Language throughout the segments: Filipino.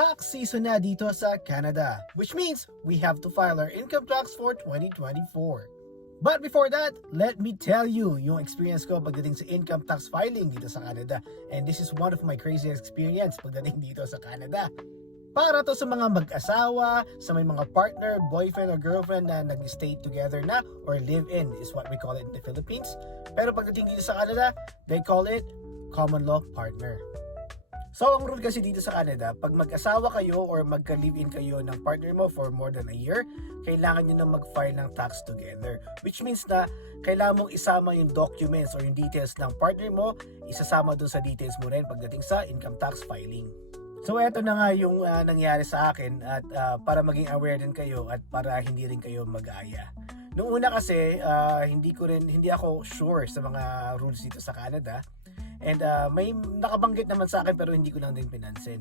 Tax season na dito sa Canada, which means we have to file our income tax for 2024. But before that, let me tell you yung experience ko pagdating sa income tax filing dito sa Canada. And this is one of my craziest experience pagdating dito sa Canada. Para to sa mga mag-asawa, sa may mga partner, boyfriend or girlfriend na nag-stay together na or live-in is what we call it in the Philippines. Pero pagdating dito sa Canada, they call it common law partner. So, ang rule kasi dito sa Canada, pag mag-asawa kayo or magka-live-in kayo ng partner mo for more than a year, kailangan nyo na mag-file ng tax together. Which means na kailangan mong isama yung documents or yung details ng partner mo, isasama dun sa details mo rin pagdating sa income tax filing. So, eto na nga yung nangyari sa akin at para maging aware din kayo at para hindi rin kayo mag-aya. Noong una kasi, hindi ako sure sa mga rules dito sa Canada. And may nakabanggit naman sa akin pero hindi ko lang din pinansin.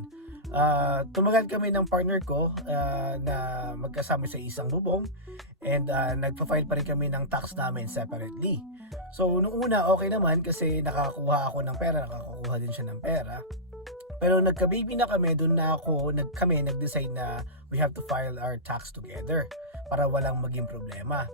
Tumagal kami ng partner ko na magkasama sa isang bubong and nagpa-file pa rin kami ng tax namin separately. So nung una okay naman kasi nakakuha ako ng pera, nakakuha din siya ng pera. Pero nagka-baby na kami, doon na kami nag-decide na we have to file our tax together para walang maging problema.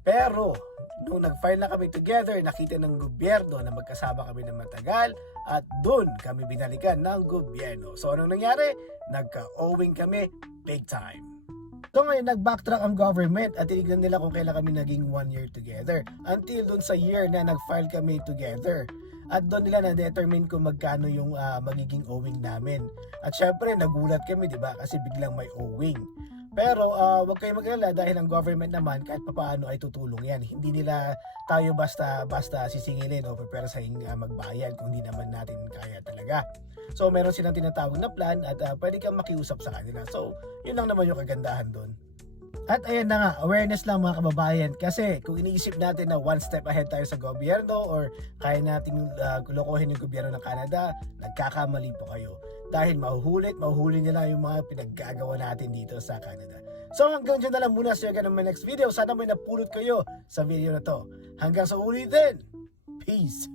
Pero, nung nag-file na kami together, nakita ng gobyerno na magkasama kami ng matagal at doon kami binalikan ng gobyerno. So, anong nangyari? Nagka-owing kami big time. So ngayon, nag-backtrack ang government at tinignan nila kung kailan kami naging 1 year together until doon sa year na nag-file kami together. At doon nila na-determine kung magkano yung magiging owing namin. At syempre, nagulat kami, di ba? Kasi biglang may owing. Pero wag kayong mag-alala dahil ang government naman kahit papaano ay tutulong yan. Hindi nila tayo basta sisingilin o preparesahin magbayad kung hindi naman natin kaya talaga. So meron silang tinatawag na plan at pwede kang makiusap sa kanila. So yun lang naman yung kagandahan doon. At ayan na nga, awareness lang mga kababayan kasi kung iniisip natin na one step ahead tayo sa gobyerno or kaya nating lokohin yung gobyerno ng Canada, nagkakamali po kayo. Dahil mahuhuli nila yung mga pinaggagawa natin dito sa Canada. So hanggang dyan na lang muna sa my next video. Sana may napulot kayo sa video na to. Hanggang sa ulitin, peace!